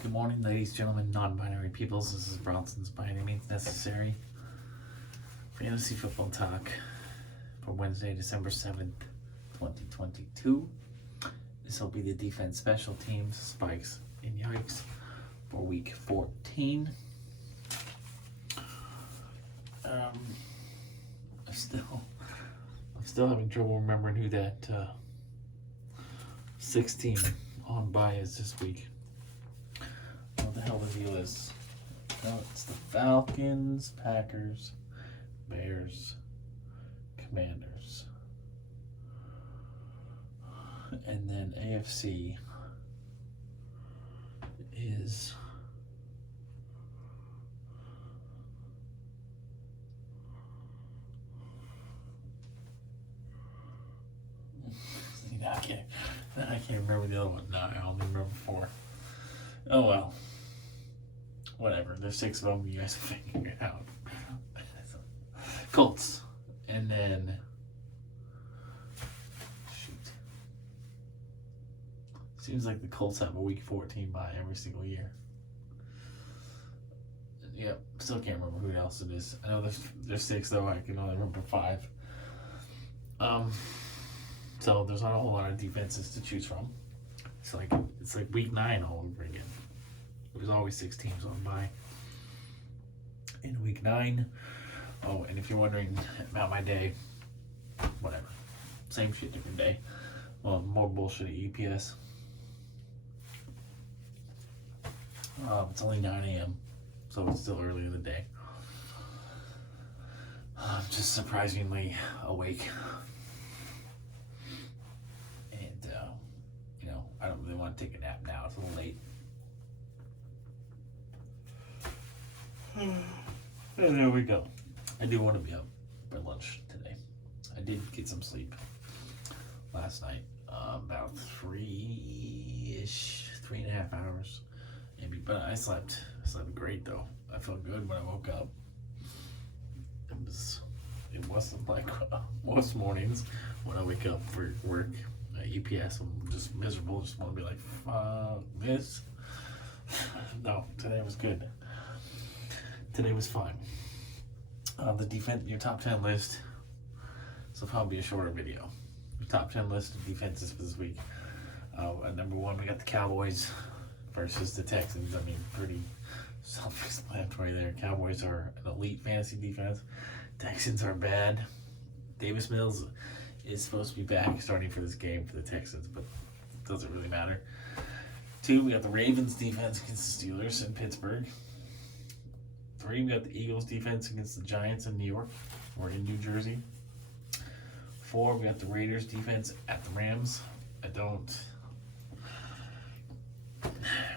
Good morning, ladies, gentlemen, non-binary peoples. This is Bronson's By Any Means Necessary Fantasy Football Talk for Wednesday, December 7th, 2022. This will be the defense special teams, spikes, and yikes for week 14. I'm still having trouble remembering who that 16 on bye is this week. What the hell the deal is? No, it's the Falcons, Packers, Bears, Commanders, and then AFC is I can't remember the other one. No, I only remember 4. Oh well. Whatever. There's 6 of them. You guys figure it out. Colts. And then shoot. Seems like the Colts have a week 14 bye every single year. Yep. Still can't remember who else it is. I know there's 6 though. I can only remember 5. So there's not a whole lot of defenses to choose from. It's like week 9 all over again. There's always 6 teams on bye in week 9. Oh, and if you're wondering about my day, whatever. Same shit, different day. Well, more bullshit at UPS. It's only 9 a.m., so it's still early in the day. I'm just surprisingly awake. I don't really want to take a nap now. It's a little late. And there we go. I do want to be up for lunch today. I did get some sleep last night. About 3-ish, 3.5 hours maybe. But I slept great though. I felt good when I woke up. It wasn't like most mornings when I wake up for work. UPS, I'm just miserable. Just want to be like, fuck this. No, today was good. Today was fine. Your top 10 list. This will probably be a shorter video. Your top 10 list of defenses for this week. At number 1, we got the Cowboys versus the Texans. I mean, pretty self-explanatory there. Cowboys are an elite fantasy defense. Texans are bad. Davis Mills is supposed to be back starting for this game for the Texans, but it doesn't really matter. 2, we got the Ravens defense against the Steelers in Pittsburgh. 3, we got the Eagles defense against the Giants in New York or in New Jersey. 4, we got the Raiders defense at the Rams.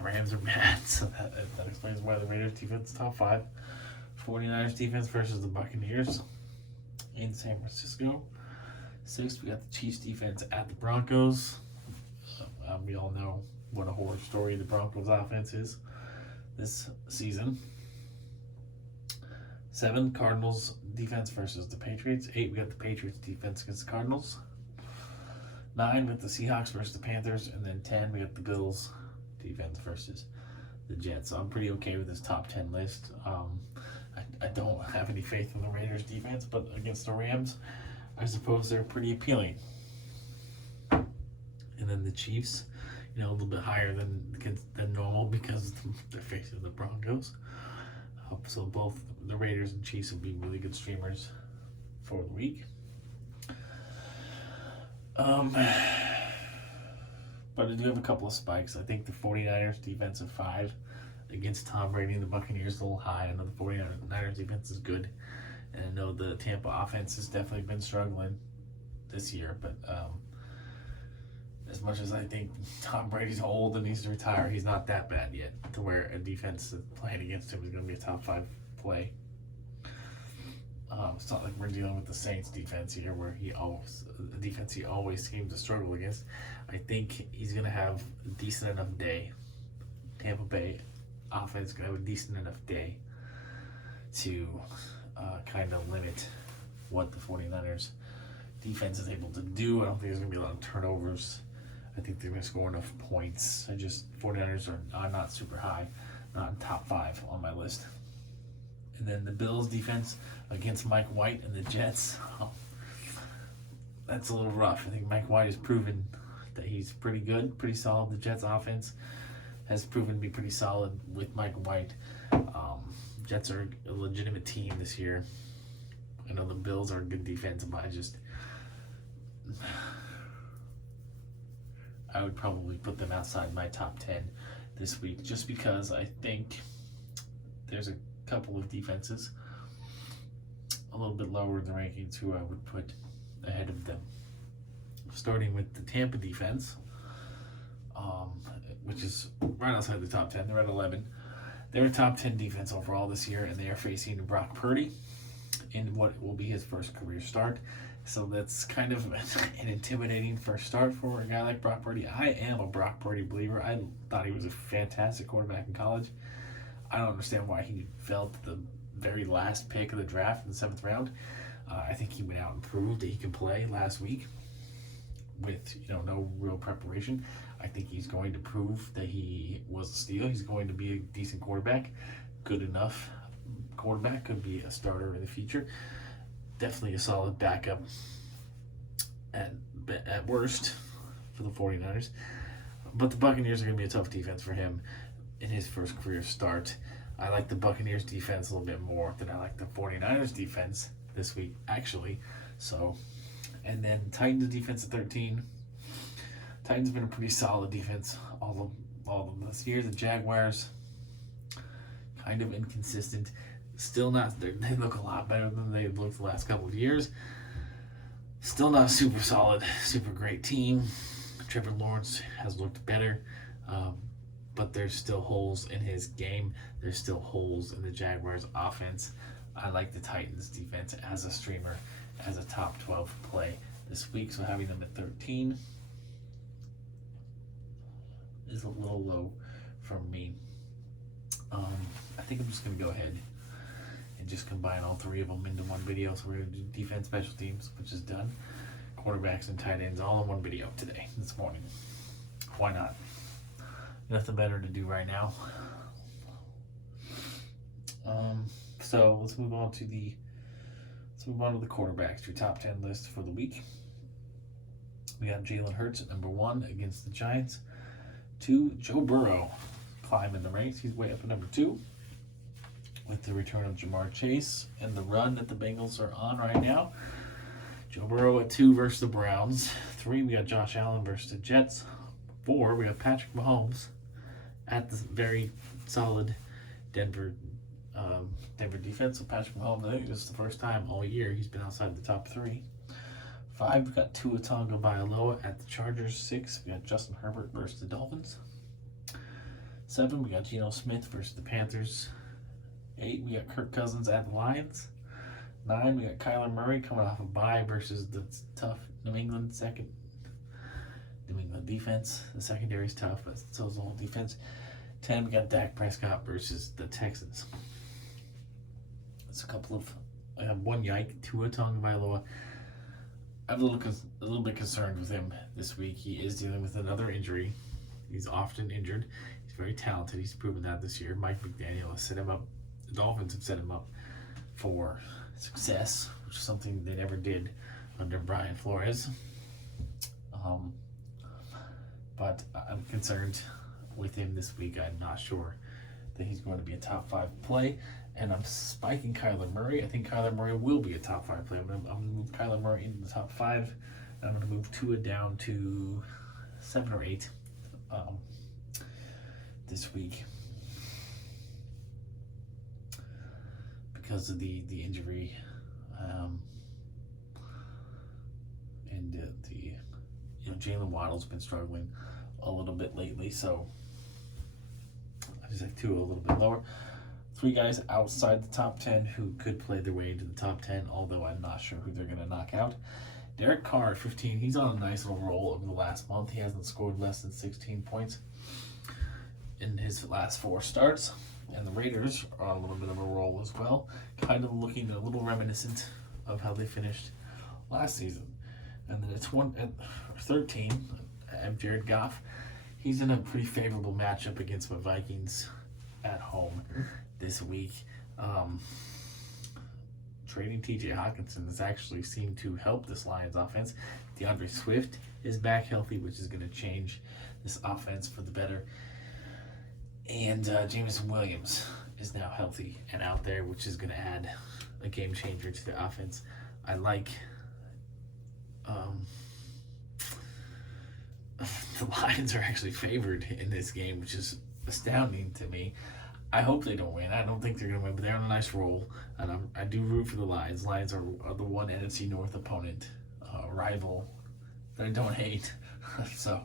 Rams are bad, so that explains why the Raiders defense is top 5. 49ers defense versus the Buccaneers in San Francisco. 6, we got the Chiefs defense at the Broncos. We all know what a horror story the Broncos offense is this season. 7, Cardinals defense versus the Patriots. 8, we got the Patriots defense against the Cardinals. 9, we got the Seahawks versus the Panthers. And then 10, we got the Bills defense versus the Jets. So I'm pretty okay with this top 10 list. I don't have any faith in the Raiders defense, but against the Rams, I suppose they're pretty appealing. And then the Chiefs, a little bit higher than normal because they're facing the Broncos. So both the Raiders and Chiefs will be really good streamers for the week. But I do have a couple of spikes. I think the 49ers defense at 5 against Tom Brady and the Buccaneers is a little high. I know the 49ers defense is good. And I know the Tampa offense has definitely been struggling this year, but as much as I think Tom Brady's old and needs to retire, he's not that bad yet to where a defense that's playing against him is going to be a top 5 play. It's not like we're dealing with the Saints defense here where he always seems to struggle against. I think he's going to have a decent enough day. Tampa Bay offense is going to have a decent enough day to kind of limit what the 49ers defense is able to do. I don't think there's going to be a lot of turnovers. I think they're going to score enough points. 49ers are not super high, not in top 5 on my list. And then the Bills defense against Mike White and the Jets. Oh, that's a little rough. I think Mike White has proven that he's pretty good, pretty solid. The Jets offense has proven to be pretty solid with Mike White. Jets are a legitimate team this year. I know the Bills are a good defense, but I would probably put them outside my top 10 this week, just because I think there's a couple of defenses a little bit lower in the rankings who I would put ahead of them. Starting with the Tampa defense, which is right outside the top 10. They're at 11. They're a top 10 defense overall this year, and they are facing Brock Purdy in what will be his first career start. So that's kind of an intimidating first start for a guy like Brock Purdy. I am a Brock Purdy believer. I thought he was a fantastic quarterback in college. I don't understand why he fell to the very last pick of the draft in the 7th round. I think he went out and proved that he can play last week with no real preparation. I think he's going to prove that he was a steal. He's going to be a decent quarterback, good enough quarterback, could be a starter in the future. Definitely a solid backup at worst for the 49ers. But the Buccaneers are going to be a tough defense for him in his first career start. I like the Buccaneers defense a little bit more than I like the 49ers defense this week, actually. So, and then Titans defense at 13. Titans have been a pretty solid defense all of this year. The Jaguars, kind of inconsistent. Still not, they look a lot better than they've looked the last couple of years. Still not a super solid, super great team. Trevor Lawrence has looked better, but there's still holes in his game. There's still holes in the Jaguars' offense. I like the Titans' defense as a streamer, as a top 12 play this week. So having them at 13 is a little low for me. I think I'm just going to go ahead and just combine all 3 of them into one video. So we're going to do defense, special teams, which is done, quarterbacks and tight ends all in one video this morning. Why not? Nothing better to do right now. So let's move on to the quarterbacks, your top 10 list for the week. We got Jalen Hurts at number 1 against the Giants. 2, Joe Burrow climbing the ranks. He's way up at number 2 with the return of Jamar Chase and the run that the Bengals are on right now. Joe Burrow at 2 versus the Browns. 3, we got Josh Allen versus the Jets. 4, we got Patrick Mahomes at the very solid Denver defense. So Patrick Mahomes, I think this is the first time all year he's been outside the top 3. 5, we got Tua Tagovailoa at the Chargers. 6, we got Justin Herbert versus the Dolphins. 7, we got Geno Smith versus the Panthers. 8, we got Kirk Cousins at the Lions. 9, we got Kyler Murray coming off a bye versus the tough New England defense. The secondary is tough, but so is the whole defense. 10, we got Dak Prescott versus the Texans. It's I have 1 Yikes, Tua Tagovailoa. I'm a little bit concerned with him this week. He is dealing with another injury. He's often injured. He's very talented. He's proven that this year. Mike McDaniel has set him up. The Dolphins have set him up for success, which is something they never did under Brian Flores. But I'm concerned with him this week. I'm not sure that he's going to be a top 5 play. And I'm spiking Kyler Murray. I think Kyler Murray will be a top 5 play. I'm going to move Kyler Murray into the top 5. And I'm going to move Tua down to 7 or 8 this week. Because of the injury and Jalen Waddle's been struggling a little bit lately, so I just have 2 a little bit lower. 3 guys outside the top 10 who could play their way into the top 10, although I'm not sure who they're going to knock out. Derek Carr at 15, he's on a nice little roll over the last month. He hasn't scored less than 16 points in his last 4 starts. And the Raiders are on a little bit of a roll as well, kind of looking a little reminiscent of how they finished last season. And then it's 13. have Jared Goff. He's in a pretty favorable matchup against my Vikings at home this week. Trading TJ Hawkinson has actually seemed to help this Lions offense. DeAndre Swift is back healthy, which is going to change this offense for the better. And Jameson Williams is now healthy and out there, which is going to add a game changer to the offense. I like the Lions are actually favored in this game, which is astounding to me. I hope they don't win. I don't think they're going to win, but they're on a nice roll, and I do root for the Lions. Lions are the one NFC North opponent, rival that I don't hate. So,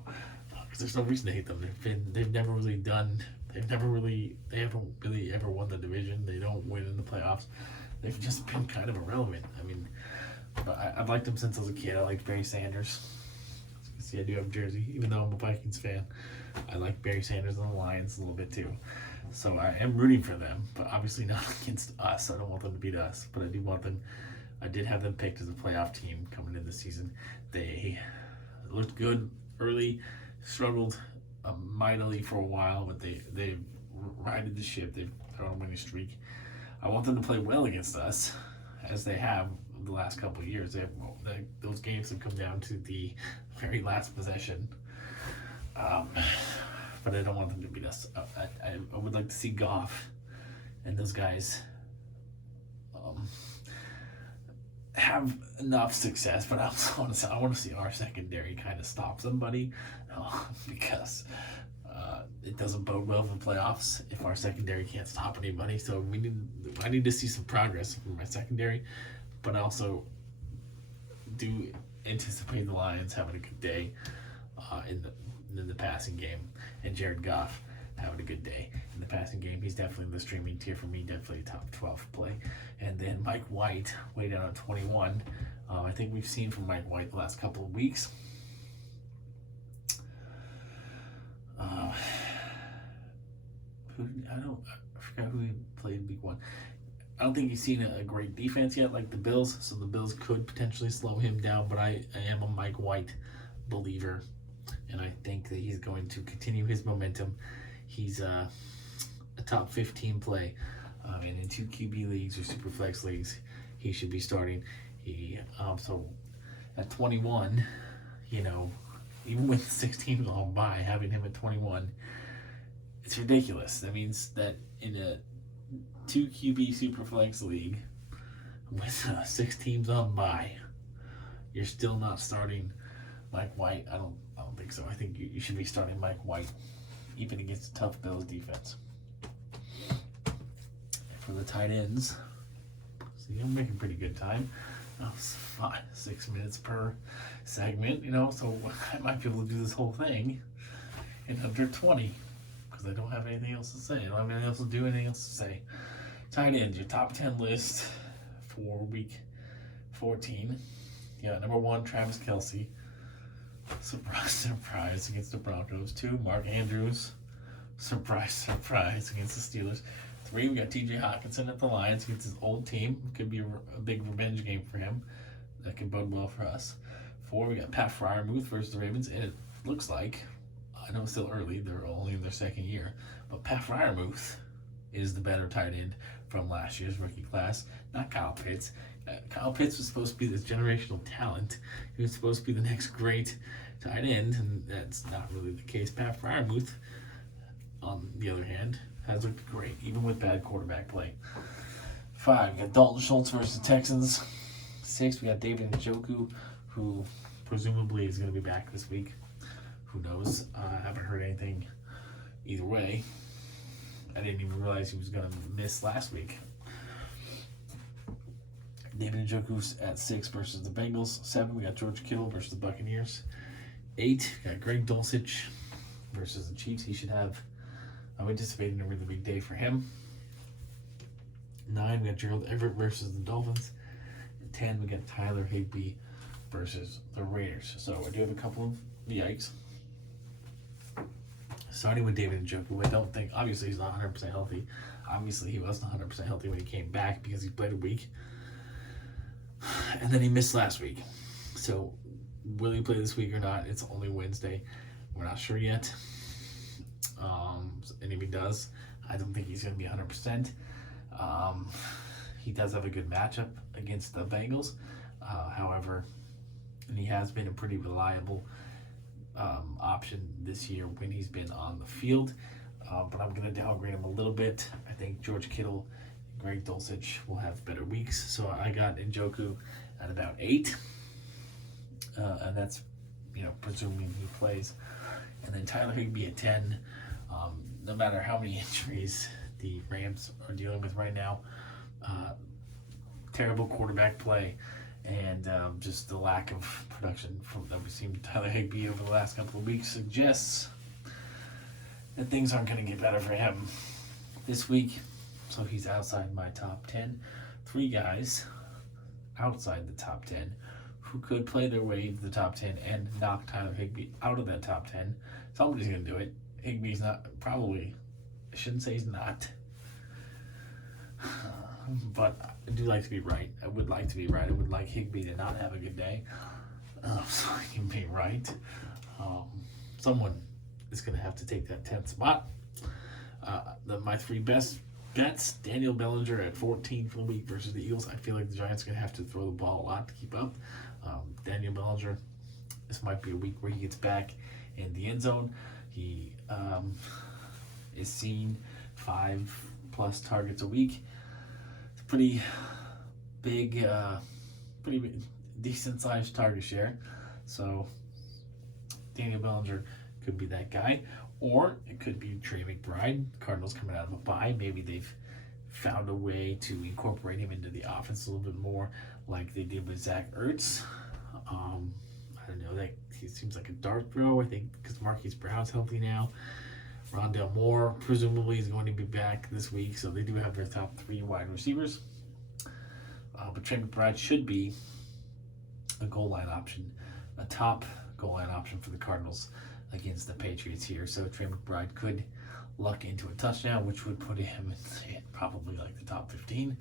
because there's no reason to hate them. They haven't really ever won the division. They don't win in the playoffs. They've just been kind of irrelevant. I mean, but I've liked them since I was a kid. I liked Barry Sanders. As you can see, I do have a jersey, even though I'm a Vikings fan. I like Barry Sanders and the Lions a little bit too. So I am rooting for them, but obviously not against us. I don't want them to beat us, but I do want them. I did have them picked as a playoff team coming into the season. They looked good early, struggled mightily for a while, but they've righted the ship. They're on a winning streak. I want them to play well against us, as they have the last couple of years. Those games have come down to the very last possession. But I don't want them to beat us. I would like to see Goff and those guys have enough success, but I also want to see our secondary kind of stop somebody because it doesn't bode well for playoffs if our secondary can't stop anybody. So I need to see some progress from my secondary, but I also do anticipate the Lions having a good day in the passing game, and Jared Goff having a good day in the passing game. He's definitely in the streaming tier for me, definitely top 12 play. And then Mike White, way down at 21. I think we've seen from Mike White the last couple of weeks. I forgot who he played week 1. I don't think he's seen a great defense yet, like the Bills, so the Bills could potentially slow him down, but I am a Mike White believer, and I think that he's going to continue his momentum. He's a top 15 play, and in 2 QB leagues or super flex leagues, he should be starting. So at 21, even with 6 teams on bye, having him at 21, it's ridiculous. That means that in a 2 QB super flex league with 6 teams on bye, you're still not starting Mike White. I don't think so. I think you should be starting Mike White, even against a tough Bills defense. For the tight ends, see, I'm making pretty good time. 6 minutes per segment, so I might be able to do this whole thing in under 20 because I don't have anything else to say. I don't have anything else to do, anything else to say. Tight ends, your top 10 list for week 14. Yeah, number 1, Travis Kelce. Surprise against the Broncos. 2, Mark Andrews. Surprise against the Steelers. 3, we got TJ Hawkinson at the Lions against his old team. Could be a big revenge game for him. That could bode well for us. 4, we got Pat Freiermuth versus the Ravens, and it looks like, I know it's still early, they're only in their 2nd year, but Pat Freiermuth is the better tight end from last year's rookie class, not Kyle Pitts. Kyle Pitts was supposed to be this generational talent. He was supposed to be the next great tight end, and that's not really the case. Pat Freiermuth, on the other hand, has looked great, even with bad quarterback play. 5, we got Dalton Schultz versus the Texans. 6, we got David Njoku, who presumably is going to be back this week. Who knows? I haven't heard anything either way. I didn't even realize he was going to miss last week. David Njoku's at 6 versus the Bengals. 7, we got George Kittle versus the Buccaneers. 8, we got Greg Dulcich versus the Chiefs. I'm anticipating a really big day for him. 9, we got Gerald Everett versus the Dolphins. And 10, we got Tyler Higbee versus the Raiders. So I do have a couple of yikes. Starting with David Njoku, I don't think, obviously he's not 100% healthy. Obviously he wasn't 100% healthy when he came back because he played a week. And then he missed last week. So will he play this week or not? It's only Wednesday. We're not sure yet. And if he does, I don't think he's going to be 100%. He does have a good matchup against the Bengals. However, and he has been a pretty reliable option this year when he's been on the field. But I'm going to downgrade him a little bit. I think George Kittle and Greg Dulcich will have better weeks. So I got Njoku at about 8. And that's, presuming he plays. And then Tyler Higbee at 10. No matter how many injuries the Rams are dealing with right now, terrible quarterback play, and just the lack of production that we've seen Tyler Higbee over the last couple of weeks suggests that things aren't going to get better for him this week. So he's outside my top 10. 3 guys outside the top 10 who could play their way into the top 10 and knock Tyler Higbee out of that top 10. Somebody's going to do it. Higbee's not, probably, I shouldn't say he's not. But I do like to be right. I would like to be right. I would like Higbee to not have a good day, so I can be right. Someone is going to have to take that 10th spot. My 3 best bets: Daniel Bellinger at 14 for the week versus the Eagles. I feel like the Giants are going to have to throw the ball a lot to keep up. Daniel Bellinger, this might be a week where he gets back in the end zone. He is seeing 5+ targets a week. It's a pretty big, decent sized target share. So Daniel Bellinger could be that guy. Or it could be Trey McBride. Cardinals coming out of a bye. Maybe they've found a way to incorporate him into the offense a little bit more like they did with Zach Ertz. I don't know, that he seems like a dart throw, I think, because Marquise Brown's healthy now. Rondale Moore presumably is going to be back this week, so they do have their top 3 wide receivers. But Trey McBride should be a goal line option, a top goal line option for the Cardinals against the Patriots here. So Trey McBride could luck into a touchdown, which would put him in probably like the top 15,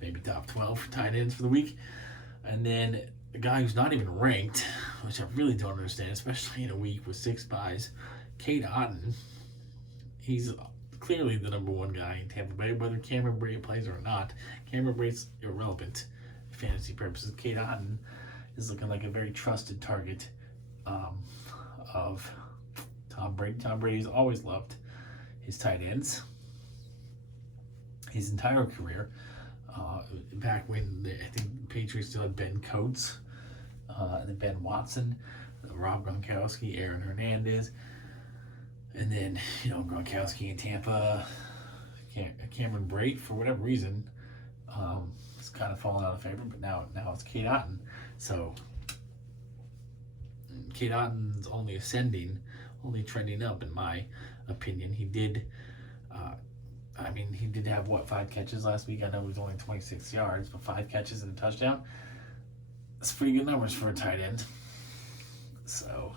maybe top 12 for tight ends for the week. And then a guy who's not even ranked, which I really don't understand, especially in a week with 6 buys, Cade Otton. He's clearly the number 1 guy in Tampa Bay, whether Cameron Brate plays or not. Cameron Brate's irrelevant for fantasy purposes. Cade Otton is looking like a very trusted target of Tom Brady. Tom Brady's always loved his tight ends his entire career. Back when I think the Patriots still had Ben Coates, and then Ben Watson, Rob Gronkowski, Aaron Hernandez, and then Gronkowski in Tampa, Cameron Brate for whatever reason, it's kind of fallen out of favor. But now it's Cade Otton. So Cade Otton's only ascending, only trending up in my opinion. He did have 5 catches last week. I know it was only 26 yards, but 5 catches and a touchdown. That's pretty good numbers for a tight end. So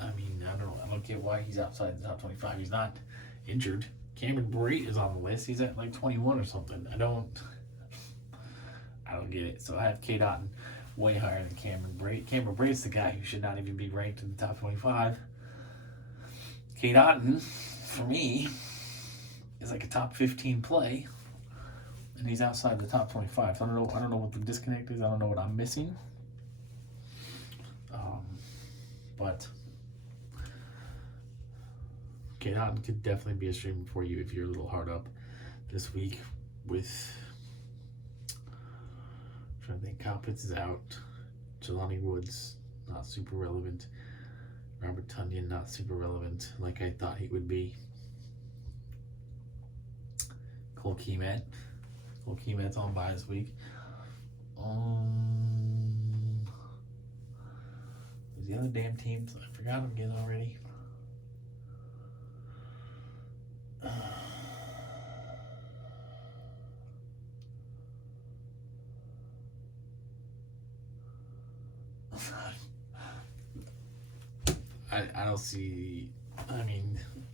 I don't get why he's outside the top 25. He's not injured. Cameron Brate is on the list. He's at like 21 or something. I don't get it. So I have Cade Otton way higher than Cameron Brate. Cameron Brate's the guy who should not even be ranked in the top 25. Cade Otton, for me, is like a top 15 play, and he's outside the top 25. So I don't know what the disconnect is. I don't know what I'm missing. But Cade Otton could definitely be a streamer for you if you're a little hard up this week with, I'm trying to think, Kyle Pitts is out, Jelani Woods not super relevant, Robert Tonyan not super relevant like I thought he would be. Cole Kmet's on bye this week. Who's the other damn teams? I forgot them again already. I don't see.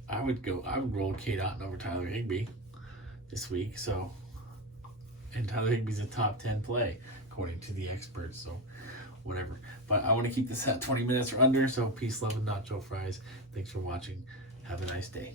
I would roll Cade Otton over Tyler Higbee this week. So, and Tyler Higbee's a top 10 play according to the experts. So, whatever. But I want to keep this at 20 minutes or under, so peace, love, and nacho fries. Thanks for watching. Have a nice day.